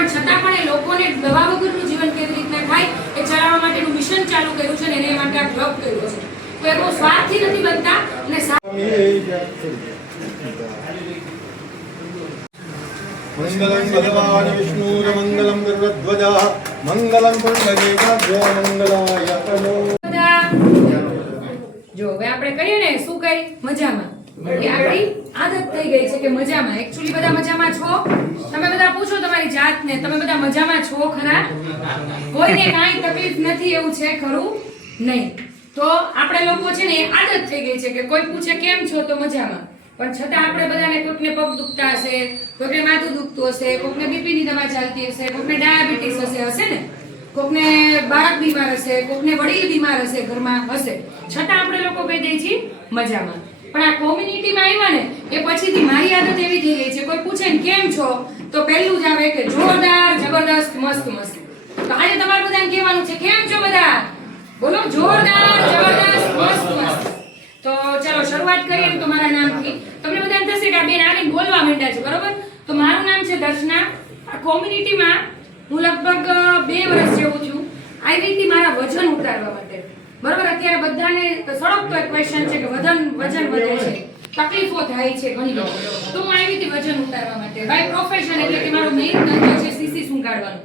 પણ છતાં પણ એ લોકોને દવા વગરનું જીવન કેવી રીતના થાય એ ચલાવવા માટેનું મિશન ચાલુ કર્યું છે અને એને માટે આ ક્લબ કર્યો છે. તો એ બહુ સ્વાર્થથી નથી બનતા અને મંગલમ ભગવાન વિષ્ણુર મંગલમ ગરુડધ્વજા મંગલમ પુંડરીકાક્ષ મંગલાય તનો. જો હવે આપણે કહીએ ને શું કરી મજામાં, એ આપણી આદત થઈ ગઈ છે કે મજામાં. એક્ચ્યુઅલી બધા મજામાં છો? તમે બધા પૂછો તમારી જાતને, તમે બધા મજામાં છો ખરા? કોઈને કાંઈ તકલીફ નથી એવું છે ખરું? નહીં. તો આપણે લોકો છે ને એ આદત થઈ ગઈ છે કે કોઈ પૂછે કેમ છો તો મજામાં, પણ છતાં આપણે બધાને કોઈકને પગ દુખતા હશે, કોઈકને માથું દુખતું હશે, કોઈકને બીપીની દવા ચાલતી હશે, કોઈકને ડાયાબિટીસ હશે ને, કોઈકને બાળક બીમાર હશે, કોઈકને વડીલ બીમાર હશે, ઘરમાં હશે, છતાં આપણે લોકો કહી દઈએ છીએ મજામાં. પણ આ કોમ્યુનિટીમાં આવ્યા ને એ પછીથી મારી આદત એવી થઈ ગઈ છે, કોઈ પૂછે ને કેમ છો તો પહેલું જ આવે કે જોરદાર, જબરદસ્ત, મસ્ત મસ્ત. તો આજે તમારે બધાને કહેવાનું છે કેમ છો બધા? બોલો જોરદાર, જબરદસ્ત, મસ્ત મસ્ત. તો ચાલો શરૂઆત કરીએ તો મારા નામથી. તમને બધાને થશે કે આ બેન આવીને બોલવા માંડ્યા છે, બરોબર? તો મારું નામ છે દર્શના. આ કોમ્યુનિટીમાં હું લગભગ 2 વર્ષ જેવું છું. આવી હતી મારા વજન ઉતારવા માટે, બરોબર? અત્યારે બધાને સળગતો એક ક્વેશ્ચન છે કે વજન વધે છે, તકલીફો થાય છે ઘણી બધી. તો હું આવી હતી વજન ઉતારવા માટે બાય પ્રોફેશન, એટલે કે મારો મેઇન ધંધો છે સીસી સુંઘાડવાનો,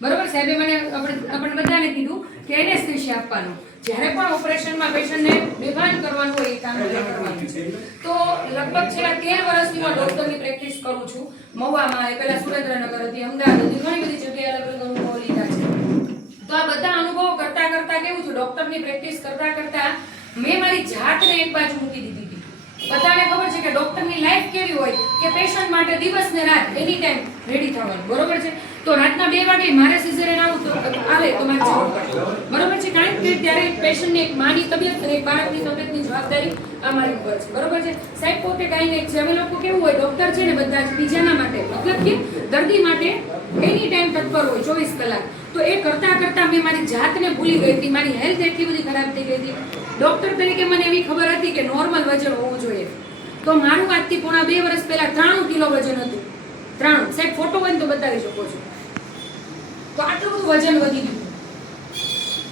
બરોબર? સાહેબે મને આપણે બધાને કીધું કે એનેસ્થેસિયા આપવાનું, જ્યારે પણ ઓપરેશનમાં પેશન્ટને બેભાન કરવાનું હોય એ કામ કરવાનું છે. તો લગભગ છેલ્લા 13 વર્ષથી હું ડોક્ટરની પ્રેક્ટિસ કરું છું. મહુવામાં, એ પહેલા સુરેન્દ્રનગર હતી, અમદાવાદ હતી, ઘણી બધી જગ્યાએ અલગ અલગ અનુભવો લીધા છે. તો આ બધા અનુભવો કરતા કરતા કેવું છે, ડોક્ટરની પ્રેક્ટિસ કરતા કરતા મેં મારી જાતને એક બાજુ મૂકી દીધી હતી. બધાને ખબર છે કે ડોક્ટરની લાઈફ કેવી હોય કે પેશન્ટ માટે દિવસ ને રાત એની ટાઈમ રેડી થવાનું, બરોબર છે? તો રાતના 2 વાગે મારે સિઝેરિયન આવે તો મારે જવું પડે, બરોબર છે? કારણ કે ત્યારે પેશન્ટની એક માની તબિયત અને એક બાળકની તબિયતની જવાબદારી અમારી ઉપર છે, બરોબર છે? સાહેબ પોતે ગાયનેક છે. અમે લોકો કેવું હોય, ડોક્ટર છે ને બધા જ બીજાના માટે, મતલબ કે દર્દી માટે એની ટાઈમ તત્પર હોય 24 કલાક. તો એ કરતા કરતા મેં મારી જાતને ભૂલી ગઈ હતી. મારી હેલ્થ એટલી બધી ખરાબ થઈ ગઈ હતી. ડોક્ટર તરીકે મને એવી ખબર હતી કે નોર્મલ વજન હોવું જોઈએ. તો મારું આજથી પોણા 2 વર્ષ પહેલા 93 કિલો વજન હતું. 93. સાહેબ ફોટો હોય તો બતાવી શકો છો. તો આટલું બધું વજન વધી ગયું,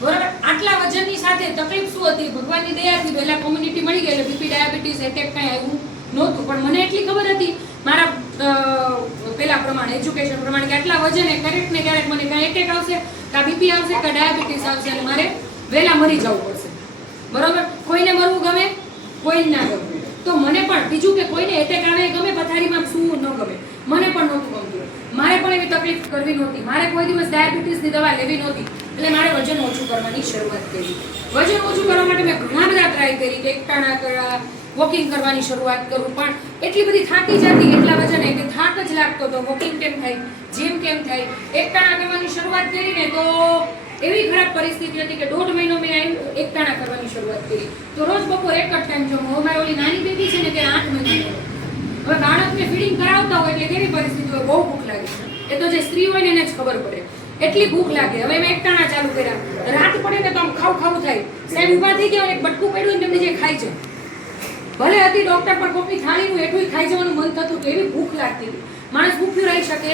બરાબર? આટલા વજનની સાથે તકલીફ શું હતી? ભગવાનની દયાથી પહેલા કોમ્યુનિટી મળી ગઈ એટલે બીપી, ડાયાબિટીસ, એટેક કાંઈ આવ્યું નહોતું. પણ મને એટલી ખબર હતી મારા પેલા પ્રમાણે, એજ્યુકેશન પ્રમાણે, કે આટલા વજને ક્યારેક ને ક્યારેક મને કાંઈ એટેક આવશે, કાં બીપી આવશે, કાં ડાયાબિટીસ આવશે અને મારે વહેલા મરી જવું પડશે, બરોબર? કોઈને મરવું ગમે, કોઈને ના ગમે. તો મને પણ બીજું કે કોઈને એટેક આવે ગમે, પથારીમાં શું ન ગમે, મને પણ નહોતું ગમતું. મારે પણ એવી તકલીફ કરવી નહોતી. મારે કોઈ દિવસ ડાયાબિટીસની દવા લેવી નહોતી. એટલે મારે વજન ઓછું કરવાની શરૂઆત કરી. વજન ઓછું કરવા માટે મેં ઘણા બધા ટ્રાય કરી કે એકટાણા કરવા, વોકિંગ કરવાની શરૂઆત કરું, પણ એટલી બધી થાકી જતી એટલા વજને કે થાક જ લાગતો તો વોકિંગ કેમ થાય, જીમ કેમ થાય. એકટાણા કરવાની શરૂઆત કરીને તો એવી ખરાબ પરિસ્થિતિ હતી કે 1.5 મહિનો મેં એકટાણા કરવાની શરૂઆત કરી. તો રોજ બપોર એક જ ટાઈમ જમો. હવે મારી ઓલી નાની બેબી છે ને તે 8 મહિનાની. હવે બાળકને ફીડિંગ કરાવતા હોય એટલે કેવી પરિસ્થિતિ હોય, બહુ ભૂખ લાગે. એ તો જે સ્ત્રી હોય ને એને જ ખબર પડે, એટલી ભૂખ લાગે. હવે મેં એકટાણા ચાલુ કર્યા. રાત પડે ને તો આમ ખાવું થાય. સાહેબ ઊભા થઈ ગયા, એક બટકું પડ્યું ને તેમને જે ખાઈ છે. ભલે હતી ડોક્ટર પણ કોકની થાળીનું એટલું ખાઈ જવાનું મન થતું કે એવી ભૂખ લાગતી હતી. માણસ ભૂખ્યું રહી શકે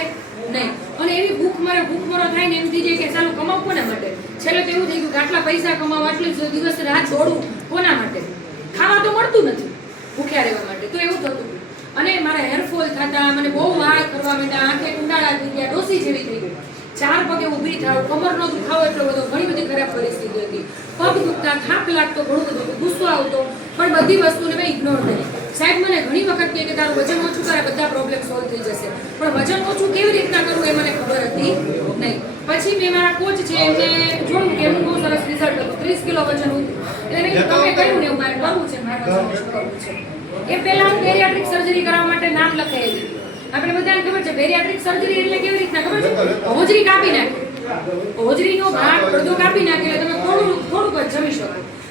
નહીં. અને એવી ભૂખમરો થાય ને એમ થઈ જાય કે ચાલો કમાવું કોના માટે? છેલ્લે તો એવું થઈ ગયું કે આટલા પૈસા કમાવા, આટલી દિવસ રાત દોડવું કોના માટે? ખાવા તો મળતું નથી ભૂખ્યા રહેવા માટે. તો એવું થતું હતું. અને મારા હેરફોલ થતા, મને બહુ વાળ કરવા માંડ્યા, આંખે કુંડાળા થઈ ગયા, ડોસી જેવી થઈ ગઈ. 4 પગે ઊભી થાવ, કમરનો દુખાવો એટલો બધો, ઘણી બધી ખરાબ પરિસ્થિતિ હતી. પગ દુખતા, થાક લાગતો, ઘણું બધું ગુસ્સો આવતો, પણ બધી વસ્તુને મેં ઇગ્નોર કરી. સાહેબ મને ઘણી વખત કહે કે તારું વજન ઓછું કરે બધા પ્રોબ્લેમ સોલ્વ થઈ જશે, પણ વજન ઓછું કેવી રીતના કરવું એ મને ખબર હતી નહીં. પછી મેં મારા કોચ છે એમને જોયું કે એનું બહુ સરસ રિઝલ્ટ હતું, 30 કિલો વજન હતું. એટલે તમે કહ્યું ને મારે કરવું છે, મારે વજન ઓછું કરવું છે. એ પહેલા હું બેરિયાટ્રિક સર્જરી કરાવવા માટે નામ લખાયેલી. આપણે બધાને ખબર છે બેરિયાટ્રિક સર્જરી એટલે કેવી રીતના ખબર છે? હોજરી કાપી નાખે, હોજરીનો ભાગ અડધો કાપી નાખે એટલે તમે થોડુંક જ જમી શકો.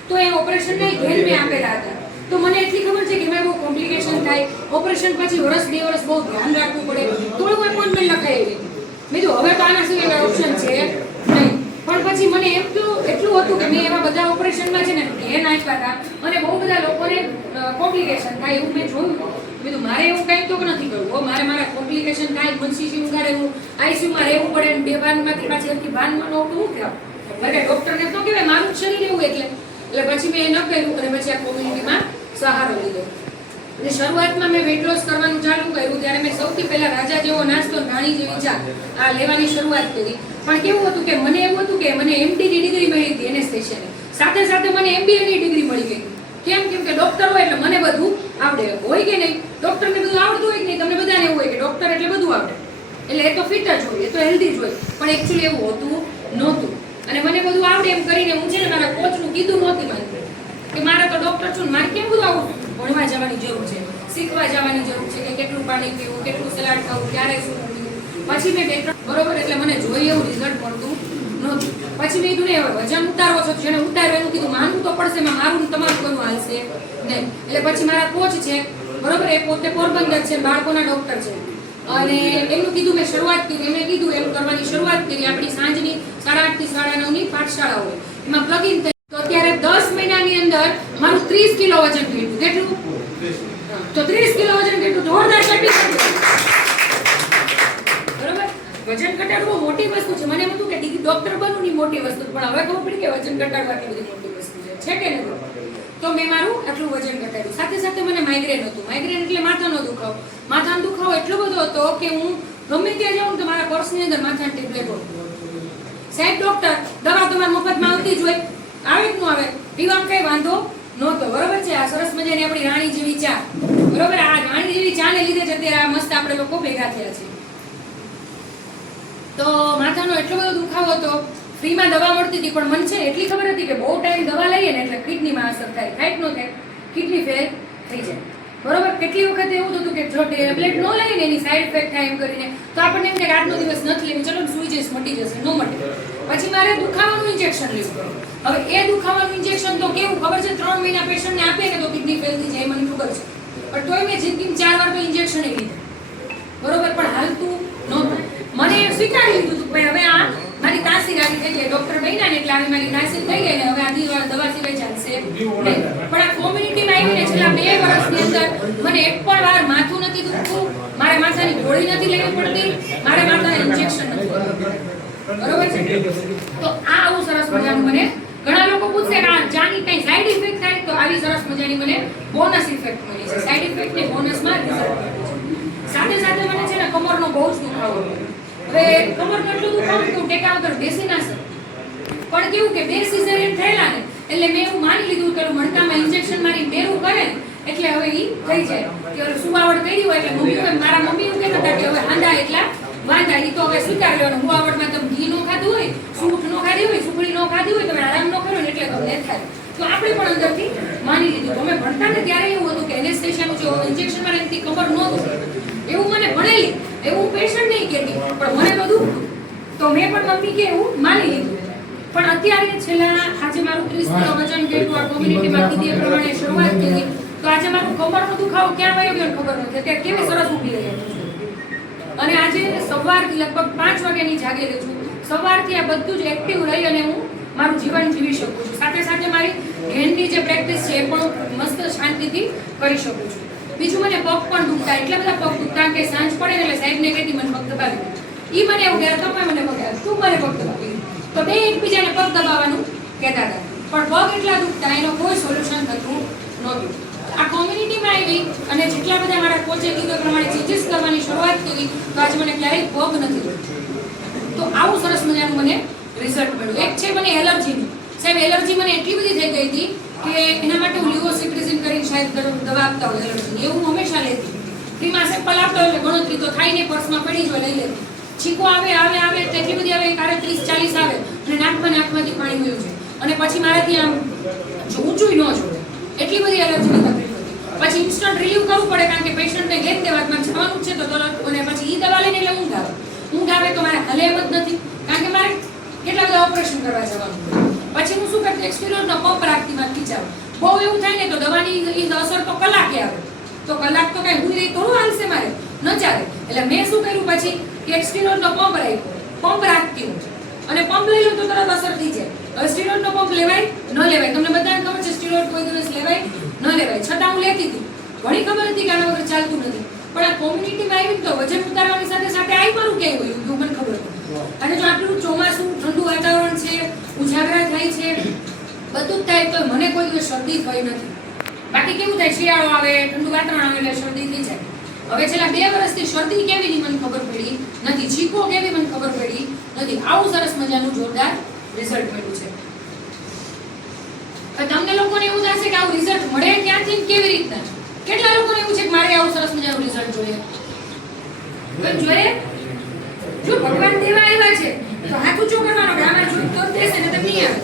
તો એ ઓપરેશનના ઘેર મેં આપેલા હતા. તો મને એટલી ખબર છે કે એમાં બહુ કોમ્પ્લિકેશન થાય, ઓપરેશન પછી 1-2 વર્ષ બહુ ધ્યાન રાખવું પડે. થોડુંક એપોઇન્ટમેન્ટ લખાયેલી. મેં કીધું હવે તો આના સિવાય ઓપ્શન છે નહીં. પણ પછી મને એટલું હતું કે મેં એવા બધા ઓપરેશનમાં છે ને ધ્યાન આપ્યા હતા અને બહુ બધા લોકોને કોમ્પ્લિકેશન થાય એવું મેં જોયું. કીધું મારે એવું કંઈ તો નથી કરવું હો, મારે મારા કોમ્પ્લિકેશન થાય, મનસીસી ઉગાડે, હું આઈસીયુમાં રહેવું પડે ને 2 ભાનમાંથી પાછી હરખી ભાનમાં ન હોતું હું કહેવાય. મારે ડોક્ટરને તો કહેવાય મારું જ શરીર એવું એટલે પછી મેં એ ન કર્યું અને પછી આ કોમ્યુનિટીમાં સહારો લીધો. અને શરૂઆતમાં મેં વેટ લોસ કરવાનું ચાલુ કર્યું ત્યારે મેં સૌથી પહેલા રાજા જેવો નાસ્તો, રાણી જેવી ચા આ લેવાની શરૂઆત કરી. પણ કેવું હતું કે મને એવું હતું કે મને એમડીની ડિગ્રી મળી હતી એનેસ્થેશિયાની, સાથે સાથે મને એમબીએની ડિગ્રી મળી ગઈ. કેમ કે ડોક્ટર હોય એટલે મને બધું આવડે હોય કે નહીં? ડોક્ટરને બધું આવડતું હોય કે નહીં? તમને બધાને એવું હોય કે ડોક્ટર એટલે બધું આવડે, એટલે એ તો ફિટ જ હોય, એ તો હેલ્ધી જ હોય. પણ એકચ્યુઅલી એવું હોતું નહોતું. અને મને બધું આવડે એમ કરીને હું છે ને મારા કોચનું કીધું નહોતી માનતી કે મારે તો ડોક્ટર છું, મારે કેમ બધું આવું ભણવા જવાની જરૂર છે, શીખવા જવાની જરૂર છે કે કેટલું પાણી પીવું, કેટલું સલાડ ખાવું, ક્યારે શું પીવું. પછી મેં 2-3 બરોબર એટલે મને જોઈએ એવું રિઝલ્ટ મળતું નહોતું. પછી મેં કીધું ને હવે વજન ઉતારવો છો, જેને ઉતાર્યો એનું કીધું માનવું તો પડશે, મારું તમારું કોઈનું હાલશે નહીં. એટલે પછી મારા કોચ છે બરોબર, એ પોતે પોરબંદર છે, બાળકોના ડોક્ટર છે, અને એમનું કીધું મેં શરૂઆત કરી, એમણે કીધું એમ કરવાની શરૂઆત કરી. આપણી સાંજની 8:30 થી 9:30 ની પાઠશાળા હોય, એમાં પ્લગ ઇન થઈ. તો અત્યારે 10 મહિનાની અંદર મારું 30 કિલો વજન ઘટ્યું. કેટલું? તો 30 કિલો વજન ઘટ્યું, જોરદાર ઘટી ગયું. બરોબર, વજન ઘટાડવું મોટી વસ્તુ છે. મને એમ હતું કે ડોક્ટર બનવું ની મોટી વસ્તુ, પણ હવે ખબર પડી કે વજન ઘટાડવા એટલી બધી મોટી વસ્તુ છે કે નહીં? તો મેં મારું આટલું વજન ઘટાડ્યું. સાથે સાથે મને માઇગ્રેન હતું. માઇગ્રેન એટલે માથાનો દુખાવો. માથાનો દુખાવો એટલો બધો હતો કે હું ગમે ત્યાં જાઉં તો મારા પર્સની અંદર માથાની ટેબ્લેટ હોય. સાહેબ ડોક્ટર દવા તમારા મફતમાં આવતી જ હોય, આવે કે ન આવે, પીવામાં કઈ વાંધો નહોતો. બરોબર છે. આ સરસ મજાની આપણી રાણી જેવી ચા, બરોબર, આ રાણી જેવી ચાને લીધે જ અત્યારે આ મસ્ત આપણે લોકો ભેગા થયા છીએ. તો માથાનો એટલો બધો દુખાવો હતો, ફ્રીમાં દવા મળતી હતી, પણ મને છે એટલી ખબર હતી કે બહુ ટાઈમ દવા લઈએ ને એટલે કિડનીમાં અસર થાય, થાય કે ન થાય, કિડની ફેલ થઈ જાય. બરોબર, કેટલી વખત એવું થતું કે જો ટેબ્લેટ ન લઈએ ને એની સાઈડ ઇફેક્ટ થાય એમ કરીને, તો આપણને એમ કે આજનો દિવસ નથી લેવું, ચલો સુઈ જઈશ, મટી જશે, ન મટે. પછી મારે દુખાવાનું ઇન્જેક્શન લેવું. હવે એ દુખાવાનું ઇન્જેક્શન તો કેવું ખબર છે, 3 મહિના પેશન્ટને આપે ને તો કિડની ફેલ થઈ જાય, મને ખબર છે. પણ તોય મેં જિંદગીમાં 4 વાર તો ઇન્જેક્શન લીધા. બરોબર, પણ હાલતું નહોતું. મને સ્વીકારી લીધું હતું ભાઈ હવે આ મારી તાસીર આવી થઈ ગઈ, ડોક્ટર બન્યા ને એટલે આવી મારી તાસીર થઈ ગઈ ને હવે આ દવા સિવાય ચાલશે નહીં. પણ આ કોમ્યુનિટીમાં આવીને છેલ્લા 2 વર્ષની અંદર મને એક પણ વાર માથું નથી દુખતું, મારે માથાની ગોળી નથી લેવી પડતી, મારે માથાના ઇન્જેક્શન નથી. બરોબર છે. તો આ આવું સરસ મજાનું મને ઘણા લોકો પૂછશે કે આ ચાની કઈ સાઈડ ઇફેક્ટ થાય, તો આવી સરસ મજાની મને બોનસ ઇફેક્ટ મળી છે. સાઈડ ઇફેક્ટ ને બોનસમાં રિઝલ્ટ મળે છે. સાથે સાથે મને છે ને કમરનો બહુ જ દુખાવો. હવે કમરનો એટલું દુખાવો કે હું ટેકા વગર બેસી ના શકું. પણ કેવું કે 2 સિઝેરિયન થયેલા ને એટલે મેં એવું માની લીધું કે મણકામાં ઇન્જેક્શન મારી બેરું કરે ને એટલે હવે ઈ થઈ જાય કે સુવાવડ કરી હોય એટલે મારા મમ્મી એવું કહેતા હતા કે હવે હાંડા એટલા વાંધા, ઈ તો હવે સ્વીકાર લેવાનો. સુવાવડમાં તમે ઘી નો ખાધું હોય, સૂંઠ નો ખાધી હોય, સુખડી નો ખાધી હોય, તમે આરામ નો કર્યો ને એટલે તમને થાય. તો આપણે પણ અંદરથી માની લીધું. અમે ભણતા ને ત્યારે એવું હતું કે એનેસ્થેશિયાનું જો ઇન્જેક્શન મારે એનાથી કમર નહોતું, એવું મને ભણેલી, એવું પેશન્ટ નહીં કહેતી, પણ મને બધું તો મેં પણ મમ્મી કે એવું માની લીધું. પણ અત્યારે છેલ્લા આજે મારું 30 કિલો વજન ઘટ્યું, આ કોમ્યુનિટીમાં કીધી એ પ્રમાણે શરૂઆત કરી, તો આજે મારું કમરનો દુખાવો ક્યાં વયો ગયો ખબર નથી. અત્યારે કેવી સરસ ઊભી રહી છું અને આજે સવારથી લગભગ 5 વાગ્યાની જાગેલી છું. સવારથી આ બધું જ એક્ટિવ રહી અને હું મારું જીવન જીવી શકું છું. સાથે સાથે મારી ધ્યાનની જે પ્રેક્ટિસ છે એ પણ મસ્ત શાંતિથી કરી શકું છું. બીજું મને પગ પણ દુખતા, એટલા બધા પગ દુખતા કે સાંજ પડે ને એટલે સાહેબને કહેતી મને પગ દબાવી દો. ઈ મને એવું કહેતા તમે મને પગ તું મને પગ દબાવી દો. તો બે એકબીજાને પગ દબાવવાનું કહેતા હતા, પણ પગ એટલા દુખતા એનો કોઈ સોલ્યુશન થતું નહોતું. આ કોમ્યુનિટીમાં આવી અને જેટલા બધા મારા કોચે કીધું પ્રમાણે ચેન્જીસ કરવાની શરૂઆત કરી તો આજે મને ક્યારેય પગ નથી દુખતું. તો આવું સરસ મજાનું મને રિઝલ્ટ મળ્યું. એક છે મને એલર્જીની. સાહેબ એલર્જી મને એટલી બધી થઈ ગઈ હતી કે એના માટે હું લિવોસિટ્રિઝિન કરીને શાયદ દવા આપતા હોય એલર્જીની, એવું હંમેશા લેતી. ફ્રીમાં સેમ્પલ આપતો એટલે ગણતરી તો થાય ને, પર્સમાં પડી જ હોય લઈ લેતી. છીકો આવે એટલી બધી આવે, 30-40 આવે અને નાકમાંથી પાણી મળ્યું છે અને પછી મારાથી આમ ઊંચું ન જોડે, એટલી બધી એલર્જીની તકલીફ હતી. પછી ઇન્સ્ટન્ટ રિલીવ કરવું પડે કારણ કે પેશન્ટને ઘેર દેવામાં જવાનું છે તો તરત, અને પછી ઈ દવા લઈને એટલે ઊંઘ આવે તો મારે હલે એમ જ નથી કારણ કે મારે કેટલા બધા ઓપરેશન કરવા જવાનું. પછી હું શું કરતી, સ્ટીરોઇડનો પંપ રાખતી માં ખીચાવ. બહુ એવું થાય ને તો દવાની અસર તો કલાકે આવે, તો કલાક તો કઈ હું લઈ થોડું હાલશે મારે, ન ચાલે. એટલે મેં શું કર્યું પછી કે સ્ટીરોઇડનો પંપ રાખ્યો, પંપ રાખતી હું અને પંપ લઈ લઉં તો તરત અસર થઈ જાય. હવે સ્ટીરોઇડનો પંપ લેવાય ન લેવાય, તમને બધાને ખબર છે સ્ટીરોઇડ કોઈ દિવસ લેવાય ન લેવાય, છતાં હું લેતી હતી. ઘણી ખબર હતી કે આના વગર ચાલતું નથી, પણ આ કોમ્યુનિટીમાં આવી તો વજન ઉતારવાની સાથે સાથે આઈ મારું કેવું હોય એવું મને ખબર હતી. અને જો આટલું ચોમાસું ઠંડુ વાતાવરણ છે, ઉજાગરા થાય છે, બધું જ થાય તો મને કોઈ દિવસ શરદી થઈ નથી. બાકી કેવું થાય, શિયાળો આવે, ઠંડુ વાતાવરણ આવે એટલે શરદી થઈ જાય. હવે છેલ્લા 2 વર્ષથી શરદી કેવી ની મને ખબર પડી નથી, છીકો કેવી મને ખબર પડી નથી. આવું સરસ મજાનું જોરદાર રિઝલ્ટ મળ્યું છે. તમને લોકોને એવું થશે કે આવું રિઝલ્ટ મળે ક્યાંથી, કેવી રીતના? કેટલા લોકોને એવું છે કે મારે આવું સરસ મજાનું રિઝલ્ટ જોઈએ? કોઈ જોઈએ? જો ભગવાન દેવા આવ્યા છે તો હાથ ઊંચો કરવાનો, કે આમાં જો તો દેશે ને તો નહીં આવે.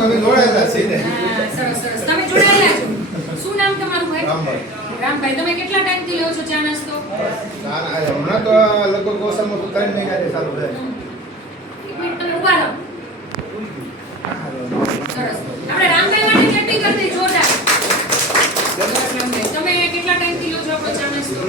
તમે જોડાયેલા છીએ. હા, સરસ સરસ. તમે જોડાયેલા છો. શું નામ તમારું ભાઈ? રામભાઈ. તમે કેટલા ટાઈમથી લ્યો છો ચા નાસ્તો? ના હમણાં તો લગભગ ઓછામાં ઓછું 3 મહિનાથી ચાલુ થાય. એક મિનિટ તમે ઊભા રહો. સરસ. આપણે રામભાઈ માટે ક્લેપિંગ કરી દઈએ જોરદાર. તમે કેટલા ટાઈમથી લ્યો છો આપણો ચા નાસ્તો?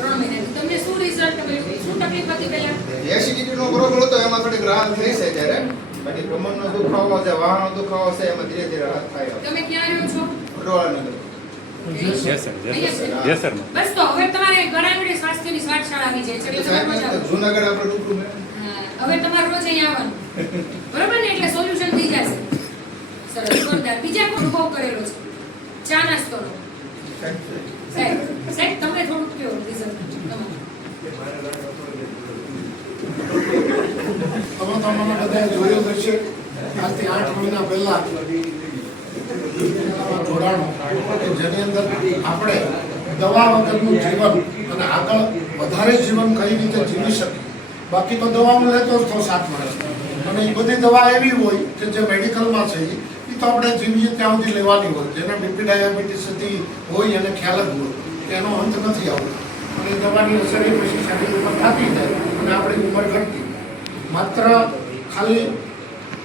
3 મહિનાથી. તમને શું રિઝલ્ટ મળ્યું? શું તકલીફ હતી પહેલા? એસિડિટીનો પ્રોબ્લેમ હતો, એમાં થોડીક રાહત થઈ છે ત્યારે. બાકી કમરનો દુખાવો છે, વાહનો દુખાવો છે, એમાં ધીરે ધીરે રાહત થાય. તમે ક્યાં રહ્યો છો? વડોદરાનગર. Yes sir. બસ તો હવે તમારે ઘણાંગડી સ્વાસ્થ્યની પાઠશાળા આવી જાય છે એટલે તમે મજા આવે. જૂનાગઢ આપણે રૂબરૂ હા, હવે તમારે રોજ અહીંયા આવવાનું. બરોબર ને? એટલે સોલ્યુશન થઈ જશે. સરસ, જોરદાર. બીજા કોઈ અનુભવ કરેલો છે ચા નાસ્તોનો? સાહેબ તમને થોડુંક કયો રિઝલ્ટ તમારું. તમે તમને બધાએ જોયું હશે આજથી 8 મહિના પહેલા જોડાણો કે જેની અંદર આપણે દવા વગરનું જીવન અને આગળ વધારે જીવન કઈ રીતે જીવી શકીએ. બાકી તો દવાઓ લેતો જ તો 7 વર્ષ, અને એ બધી દવા એવી હોય કે જે મેડિકલમાં છે એ તો આપણે જીવીએ ત્યાં સુધી લેવાની હોય. જેને બીપી ડાયાબિટીસ હતી હોય એને ખ્યાલ જ હોય કે એનો અંત નથી આવતો, અને એ દવાની અસર એ પછી શરીર ઉપર થતી જાય અને આપણી ઉંમર ઘટતી. માત્ર ખાલી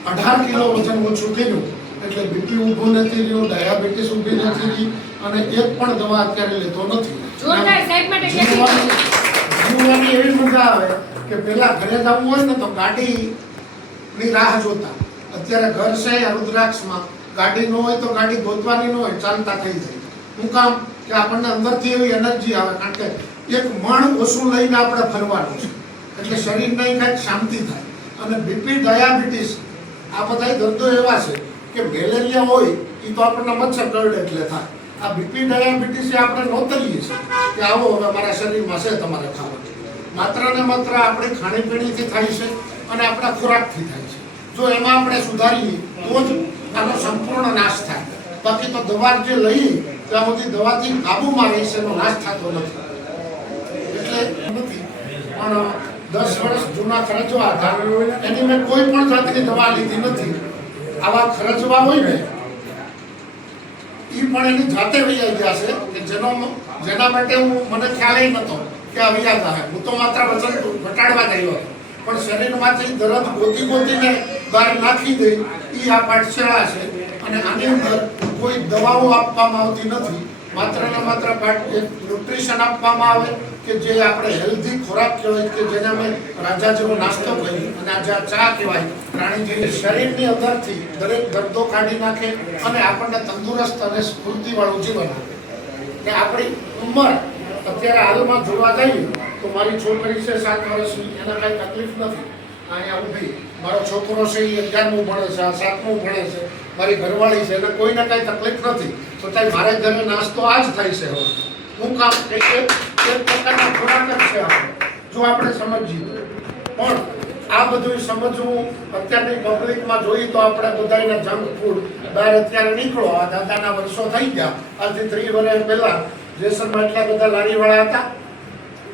18 કિલો વજન ઓછું થયું એટલે બીપી ઊભું નથી રહ્યું, ડાયાબિટીસ ઊભી નથી રહી, અને એક પણ દવા અત્યારે લેતો નથી. જોરદાર. સાહેબ માટે જીવવાની એવી મજા આવે કે પેલા ઘરે જવું હોય ને તો ગાડીની રાહ જોતા. અત્યારે ઘર છે રુદ્રાક્ષમાં, ગાડી ન હોય તો ગાડી ગોતવાની ન હોય, ચાલતા થઈ જાય. શું કામ? કે આપણને અંદરથી એવી એનર્જી આવે, કારણ કે એક મણ ઓછું લઈને આપણે ફરવાનું છે એટલે શરીરને કંઈક શાંતિ થાય. અને બીપી ડાયાબિટીસ આ બધા દર્દો એવા છે કે મેલેરિયા હોય એ તો આપણને મચ્છર કરડે એટલે થાય. આ બીપી ડાયાબિટીસ એ આપણે નોતરીએ છીએ કે આવો હવે મારા શરીરમાં છે તમારે ખાવાનું. માત્ર ને માત્ર આપણી ખાણીપીણીથી થાય છે અને આપણા ખોરાકથી થાય છે. જો એમાં આપણે સુધારીએ તો જ આનો સંપૂર્ણ નાશ થાય. બાકી તો દવા જે લઈએ ત્યાં સુધી દવાથી કાબૂમાં રહી છે, એનો નાશ થતો નથી. એટલે નથી પણ 10 વર્ષ જૂના ખર્ચવા હતા એની મેં કોઈ પણ જાતની દવા લીધી નથી. આવા ખર્ચવા હોય ને એ પણ એની જાતે વૈયા ગયા છે કે જેના માટે મને ખ્યાલ નતો કે આ વૈયા થાય. હું તો માત્ર વજન ઘટાડવા ગયો હતો, પણ શરીરમાંથી દર્દ ગોતીને બહાર નાખી દઈ એ આ પાઠશાળા છે. અને આની અંદર કોઈ દવાઓ આપવામાં આવતી નથી, માત્ર ને માત્ર ન્યુટ્રિશન આપવામાં આવે કે જે આપણે હેલ્ધી ખોરાક કહેવાય, કે જેને અમે રાજા જેવો નાસ્તો કહીએ, અને આજે આ ચા કહેવાય પ્રાણી જેવી. શરીરની અંદરથી દરેક દર્દો કાઢી નાખે અને આપણને તંદુરસ્ત અને સ્ફૂર્તિવાળું જીવન આપે. કે આપણી ઉંમર અત્યારે હાલમાં જોવા જઈએ તો મારી છોકરી છે 7 વર્ષની, એને કાંઈ તકલીફ નથી. અહીંયા ઊભી મારો છોકરો છે એ 11મું ભણે છે, આ 7મું ભણે છે, મારી ઘરવાળી છે, એને કોઈને કાંઈ તકલીફ નથી. છતાંય મારે ઘરે નાસ્તો આ જ થાય છે. હવે હું કામ એક પ્રકારના ખોરાક જ છે આપણે, જો આપણે સમજીએ. પણ આ બધું સમજવું અત્યારની પબ્લિકમાં જોઈએ તો આપણે બધાના જંક ફૂડ બહાર અત્યારે નીકળો. આ દાદાના વર્ષો થઈ ગયા, આજથી 30 વર્ષ પહેલા જેસરમાં એટલા બધા લારીવાળા હતા.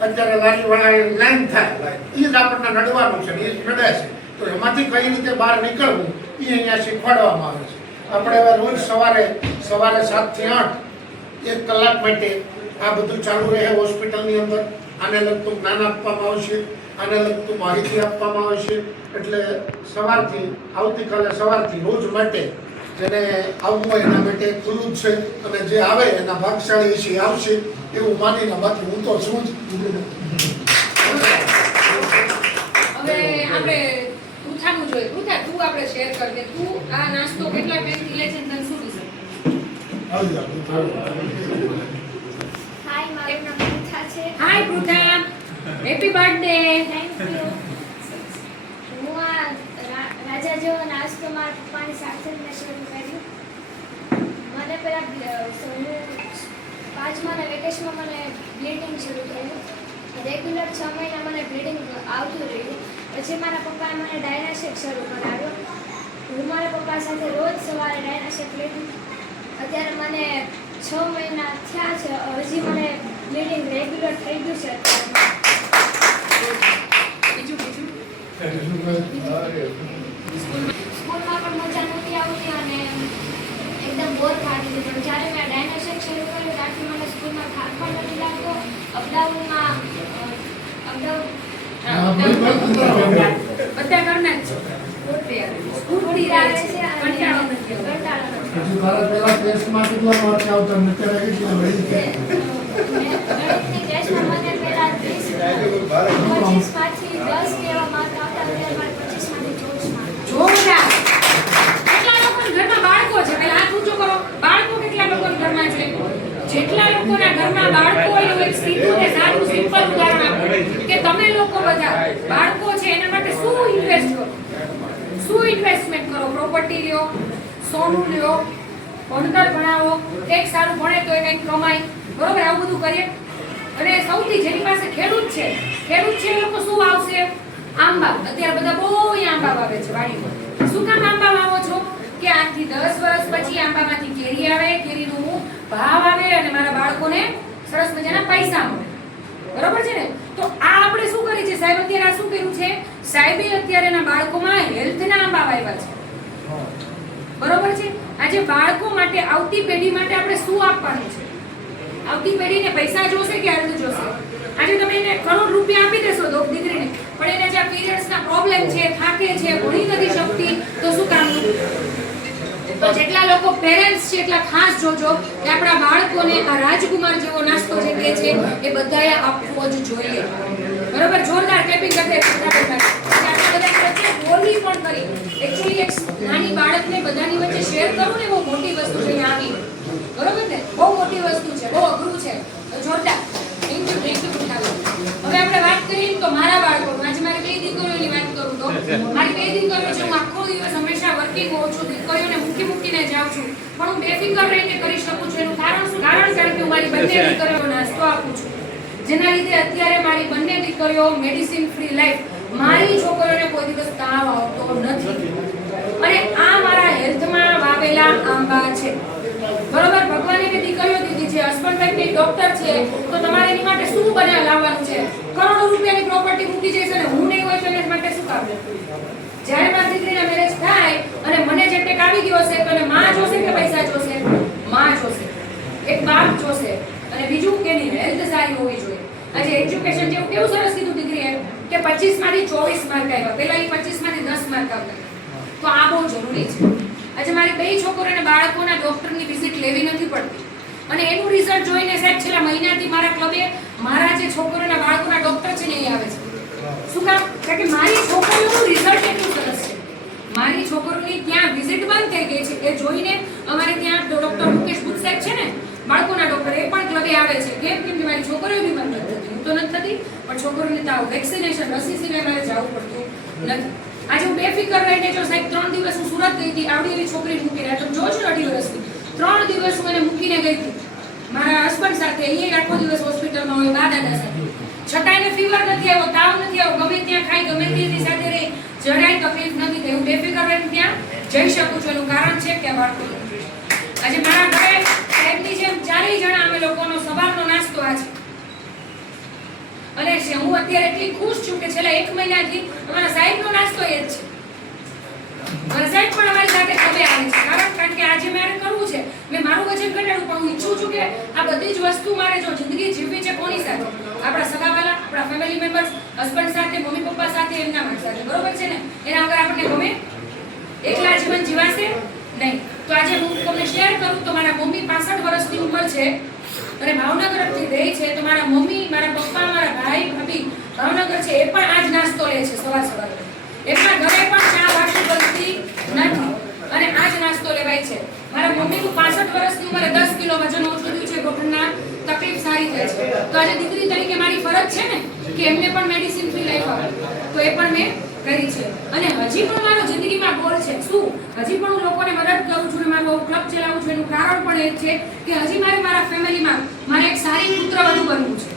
અત્યારે લારીવાળા લાઈન થાય એ જ આપણને નડવાનું છે, એ જ નડે છે. તો એમાંથી કઈ રીતે બહાર નીકળવું એ અહીંયા શીખવાડવામાં આવે છે. આપણે હવે રોજ સવારે 7 થી 8 1 કલાક માટે આ બધું ચાલુ રહે હોસ્પિટલની અંદર. આને લગતું જ્ઞાન આપવામાં આવશે, આને લગતું માહિતી આપવામાં આવશે. એટલે આવતીકાલે સવારથી રોજ માટે જેને આવવું હોય એના માટે ખુલ્લું જ છે, અને જે આવે એના ભાગશાળી છે આવશે એવું માનીને. બાકી હું તો શું જ. હવે આપણે પૃથાનું જોઈએ. પૃથા, તું આપણે શેર કર કે તું આ નાસ્તો કેટલા ટાઈમથી લે છે અને તને શું result? Hi Pritha, happy birthday. Thank you. હું આ રાજા જેવો નાસ્તો મારા પપ્પાની સાથે જ મેં શરૂ કર્યું. મને પેલા 5માના વેકેશનમાં મને બ્લીડિંગ શરૂ થયું. રેગ્યુલર 6 મહિના મને બ્લીડિંગ આવતું રહ્યું. પછી મારા પપ્પાએ મને ડાયનાશેક શરૂ કરાવ્યો. હું મારા પપ્પા સાથે રોજ સવારે ડાયનાશેક લેતી. અત્યારે મને 6 મહિના થયા છે. હજી મને બ્લીડિંગ રેગ્યુલર થઈ ગયું છે. બીજું સ્કૂલમાં પણ મજા નથી આવતી અને એકદમ બોર થતી હતી. પણ જ્યારે મેં ડાયનાશેક શરૂ કર્યું ત્યારથી મને સ્કૂલમાં થાક પણ નથી લાગતો. અપડાઉનમાં બધા ઘરના જ છે. સ્કૂલથી આવે છે કંટાળો નથી આવતો. કંટાળો નથી. પછી તારા પહેલા ટેસ્ટમાં કેટલા માર્ક આવતા ને અત્યારે કેટલા મળી ગયા? ગણિતની ટેસ્ટમાં મને પહેલા 25 માંથી 10 કેવા માર્ક આવતા. અત્યારે મારે 25 માંથી 24 માર્ક. જોરદાર. કેટલા લોકોના ઘરમાં બાળકો છે? પહેલા હાથ ઊંચો કરો. બાળકો કેટલા લોકોના ઘરમાં છે? જેટલા લોકોના ઘરમાં બાળકો હોય એવું એક સીધું ને સારું સિમ્પલ ઉદાહરણ આપો કે તમે લોકો બધા બાળકો છે એના માટે શું ઇન્વેસ્ટ કરો? શું ઇન્વેસ્ટમેન્ટ કરો? પ્રોપર્ટી લ્યો, સોનું લ્યો, ભણતર ભણાવો, એક સારું ભણે તો એ કંઈક કમાય, બરોબર? આવું બધું કરીએ. અને સૌથી જેની પાસે ખેડૂત છે એ લોકો શું વાવશે? આંબા. અત્યારે બધા બહુ આંબા વાવે છે વાડીમાં. શું કામ આંબા વાવો છો? કે આજથી 10 વર્ષ પછી આંબામાંથી કેરી આવે, કેરીનું ભાવ આવે અને મારા બાળકોને સરસ મજાના પૈસા મળે, બરોબર છે ને? તો આ આપણે શું કરી છે સાહેબ? અત્યારે આ શું કર્યું છે સાહેબે? અત્યારે એના બાળકોમાં હેલ્થના આંબા વાવ્યા છે, બરોબર છે? આજે બાળકો માટે, આવતી પેઢી માટે આપણે શું આપવાનું છે? આવતી પેઢીને પૈસા જોશે કે હેલ્થ જોશે? આજે તમે એને કરોડ રૂપિયા આપી દેશો દીકરીને, પણ એને જે પીરિયડ્સના પ્રોબ્લેમ છે, થાકે છે, ભણી નથી શકતી, તો શું કામનું? તો જેટલા લોકો પેરેન્ટ્સ છે એટલા ખાસ જોજો કે આપણા બાળકોને આ રાજકુમાર જેવો નાસ્તો જે કહે છે એ બધાએ આપવો જ જોઈએ, બરોબર? જોરદાર ક્લેપિંગ કરતે આપણા બધા વચ્ચે બોલી પણ કરી. એક્ચ્યુઅલી એક નાની બાળકને બધાની વચ્ચે શેર કરવું ને બહુ મોટી વસ્તુ છે. આવી, બરોબર ને? બહુ મોટી વસ્તુ છે, બહુ અઘરું છે. તો જોરદાર. Thank you. હવે આપણે વાત કરીએ તો મારા બાળકો, આજે મારી 2 દીકરીઓની વાત કરું તો મારી 2 દીકરીઓ છે. હું આખો દિવસ હંમેશા વર્કિંગ હોઉં છું, દીકરીઓને મૂકીને જાઉં છું, પણ હું બેફિકર રહીને કરી શકું છું. એનું કારણ શું? કારણ કે હું મારી બંને દીકરીઓને નાસ્તો આપું છું, જેના લીધે અત્યારે મારી બંને દીકરીઓ મેડિસિન ફ્રી લાઈફ. મારી છોકરીઓને કોઈ દિવસ તાવ આવતો નથી. અને આ મારા હેલ્થમાં વાવેલા આંબા છે, બરોબર? ભગવાને મેં દીકરીઓ દીધી છે, હસબન્ડ વાઈફ ડોક્ટર છે, તો તમારે એની માટે શું બનાવ લાવવાનું છે? કરોડો રૂપિયાની પ્રોપર્ટી મૂકી જઈશ અને હું નહીં હોય તો એના માટે શું કામ? જ્યારે મારી દીકરીના મેરેજ થાય અને મને જે ટેક આવી ગયો હશે તો માં જોશે કે પૈસા જોશે? માં જોશે, એક બાપ જોશે. અને બીજું કે એની હેલ્થ સારી હોવી જોઈએ. આજે એજ્યુકેશન જેવું કેવું સરસ કીધું દીકરીએ કે 25 માંથી 24 માર્ક આવ્યા. પહેલા એ 25 માંથી 10 માર્ક આવતા. તો આ બહુ જરૂરી છે. આજે મારી 2 છોકરીઓને બાળકોના ડોક્ટરની વિઝિટ લેવી નથી પડતી. અને એનું રિઝલ્ટ જોઈને સાહેબ છેલ્લા મહિનાથી મારા ક્લબે મારા જે છોકરીઓના બાળકોના ડોક્ટર છે ને એ આવે છે. શું કામ? કારણ કે મારી છોકરીઓનું રિઝલ્ટ એટલું સરસ છે. મારી છોકરીઓની ત્યાં વિઝિટ બંધ થઈ ગઈ છે એ જોઈને અમારે ત્યાં ડોક્ટર મુકેશ બુચ સાહેબ છે ને, બાળકોના ડોક્ટર, એ પણ ક્લબે આવે છે. કેમ કે મારી છોકરીઓ બીમાર નથી થતી. હું તો નથી થતી, પણ છોકરીઓને તાવ, વેક્સિનેશન, રસી સિવાય મારે જવું પડતું નથી. આજે હું બેફિકર રહીને જો સાહેબ 3 દિવસ હું સુરત ગઈ હતી, આવડી એવી છોકરીને મૂકીને, તમે જોજો 2.5 વર્ષની 3 દિવસ હું એને મૂકીને ગઈ હતી મારા હસબન્ડ સાથે. એ આખો દિવસ હોસ્પિટલમાં હોય બા દાદા સાથે, છતાં એને ફીવર નથી આવ્યો, તાવ નથી આવ્યો, ગમે ત્યાં ખાઈ, ગમે તેની સાથે રહી, જરાય તકલીફ નથી થઈ. હું બેફિકર રહીને ત્યાં જઈ શકું છું. એનું કારણ છે કે આ બાળકો. આજે મારા ઘરે સાહેબની જેમ 4 જણા અમે લોકોનો સવારનો નાસ્તો આ છે. અને હું અત્યારે એટલી ખુશ છું કે છેલ્લા 1 મહિનાથી અમારા સાહેબનો નાસ્તો એ જ છે. મારા સાહેબ પણ અમારી સાથે ખબે આવે છે. કારણ કે આજે મારે કરવું છે. મેં મારું વજન ઘટાડવું, પણ હું ઈચ્છું છું કે આ બધી જ વસ્તુ મારે જો જિંદગી જીવવી છે કોની સાથે? આપણા સગાવાલા, આપણા ફેમિલી મેમ્બર્સ, હસબન્ડ સાથે, મમ્મી પપ્પા સાથે, એમના માટે સાથે, બરોબર છે ને? એના વગર આપણને ગમે? એકલા જીવન જીવાશે નહીં. તો આજે હું તમને શેર કરું તો મારા મમ્મી 65 વર્ષની ઉંમર છે અને ભાવનગરથી રહે છે. તો મારા મમ્મી, મારા પપ્પા, મારા ભાઈ, ભાભી ભાવનગર છે, એ પણ આજ નાસ્તો લે છે સવારે. એમના ઘરે પણ ચા વાસી બનતી નથી અને આજ નાસ્તો લેવાય છે. મારા મમ્મીનું 65 વર્ષની ઉંમરે 10 કિલો વજન ઓછું થયું છે. ઘૂંટણના તકલીફ સારી થાય છે. તો આજે દીકરી તરીકે મારી ફરજ છે ને કે એમને પણ મેડિસિન ફ્રી લાઈફ આપો. તો એ પણ મેં કરી છે. અને હજી પણ મારો જિંદગીમાં ગોલ છે શું, હજી પણ હું લોકોને મદદ કરું છું અને મારો ક્લબ ચલાવું છું. એનું કારણ પણ એ છે કે હજી મારે મારા ફેમિલીમાં મારે એક સારી પુત્રવધુ બનવું છે.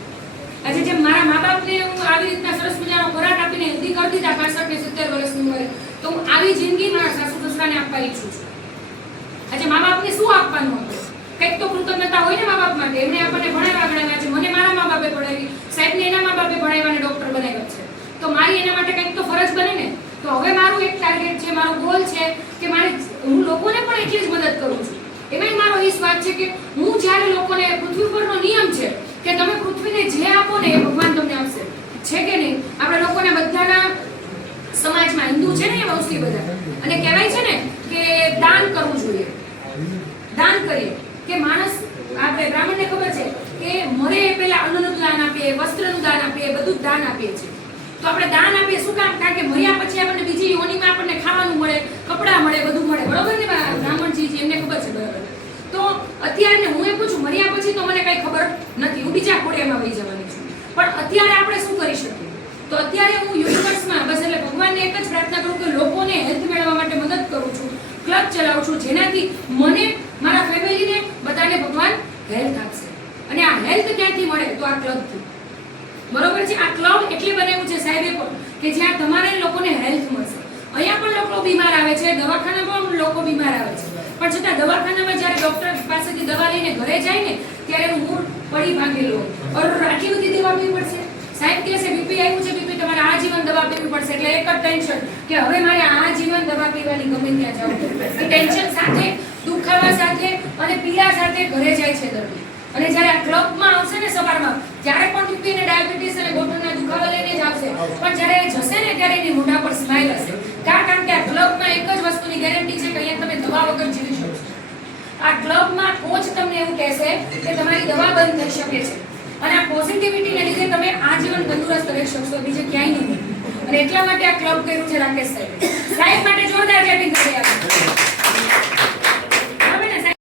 આજે જેમ મારા મા બાપને હું આવી રીતના સરસ મજાનો ખોરાક આપીને હેલ્ધી કરી દીધા 65 ને 70 વર્ષની ઉંમરે, તો હું આવી જિંદગી મારા સાસુ સસરાને આપવા ઈચ્છું છું. આજે મા બાપને શું આપવાનું હતું, કંઈક તો કૃતજ્ઞતા હોય ને મા બાપ માટે. એમને આપણને ભણાવ્યા ગણાવ્યા છે, મને મારા મા બાપે ભણાવી, સાહેબને એના મા બાપે ભણાવ્યા અને ડોક્ટર બનાવ્યા છે. તો મારી એના માટે કંઈક તો ફરજ બને ને. તો હવે મારું એક ટાર્ગેટ છે, મારો ગોલ છે કે મારે હું લોકોને પણ એટલી જ મદદ કરું છું. એમાંય મારો એ સ્વાદ છે કે હું જ્યારે લોકોને, પૃથ્વી પરનો નિયમ છે કે તમે પૃથ્વીને જે આપો ને એ ભગવાન તમને આપશે, છે કે નહીં? આપણે લોકોના બધાના સમાજમાં હિન્દુ છે ને એ વંશી બધા, અને કહેવાય છે ને કે દાન કરવું જોઈએ. દાન કરીએ કે માણસ, આપણે બ્રાહ્મણને ખબર છે કે મરે એ પહેલા અન્નનું દાન આપીએ, વસ્ત્રનું દાન આપીએ, બધું જ દાન આપીએ છીએ. તો આપણે દાન આપીએ શું કામ? કારણ કે મર્યા પછી આપણને બીજી યોનિમાં આપણને ખાવાનું મળે, કપડાં મળે, બધું મળે. બરોબર ને? બ્રાહ્મણજી એમને ખબર છે બરાબર. તો અત્યારે હું એ પૂછું, મર્યા પછી તો મને કઈ ખબર નથી, હું બીજા ખોડિયામાં વહી જવાની છું. પણ અત્યારે આપણે શું કરી શકીએ? તો અત્યારે હું યુનિવર્સમાં બસ એટલે ભગવાનને એક જ પ્રાર્થના કરું કે લોકોને હેલ્થ મેળવવા માટે મદદ કરું છું, ક્લબ ચલાવું છું, જેનાથી મને, મારા ફેમિલીને, બધાને ભગવાન હેલ્થ આપશે. અને આ હેલ્થ ક્યાંથી મળે? તો આ ક્લબથી. બરોબર છે? આ ક્લબ એટલે બનાવ્યું છે સાહેબે પણ કે જ્યાં તમારે લોકોને હેલ્થ મળશે. અહીંયા પણ લોકો બીમાર આવે છે, દવાખાનામાં પણ લોકો બીમાર આવે છે, પણ છતાં દવાખાનામાં જ્યારે ડોક્ટર પાસેથી દવા લઈને ઘરે જાય ને ત્યારે એનું મૂળ પડી ભાંગેલું હોય. આટલી બધી દવા પીવી પડશે? સાહેબ કહે છે બીપી આવ્યું છે, બીપી તમારે આજીવન દવા પીવી પડશે. એટલે એક જ ટેન્શન કે હવે મારે આજીવન દવા પીવાની, ગમે ત્યાં જાઉં. એ ટેન્શન સાથે, દુખાવા સાથે અને પીડા સાથે ઘરે જાય છે દર્દી. અને જ્યારે આ ક્લબમાં આવશે ને સવારમાં, જ્યારે પણ બીપી અને ડાયાબિટીસ અને ગોઠણના દુખાવા લઈને જ આવશે, પણ જ્યારે એ જશે ને ત્યારે એની મોઢા પર સ્માઈલ હશે. કારણ કે આ ક્લબમાં એક જ વસ્તુની ગેરંટી છે કે અહીંયા તમે દવા વગર જીવી શકો છો. આ ક્લબમાં કોચ તમને એવું કહેશે કે તમારી દવા બંધ થઈ શકે છે. અને આ પોઝિટિવિટીને લીધે તમે આજીવન તંદુરસ્ત રહી શકશો, બીજે ક્યાંય નહીં. અને એટલા માટે આ ક્લબ કર્યું છે રાકેશ સાહેબ. સાહેબ માટે જોરદાર ક્લેપિંગ કરી આપો.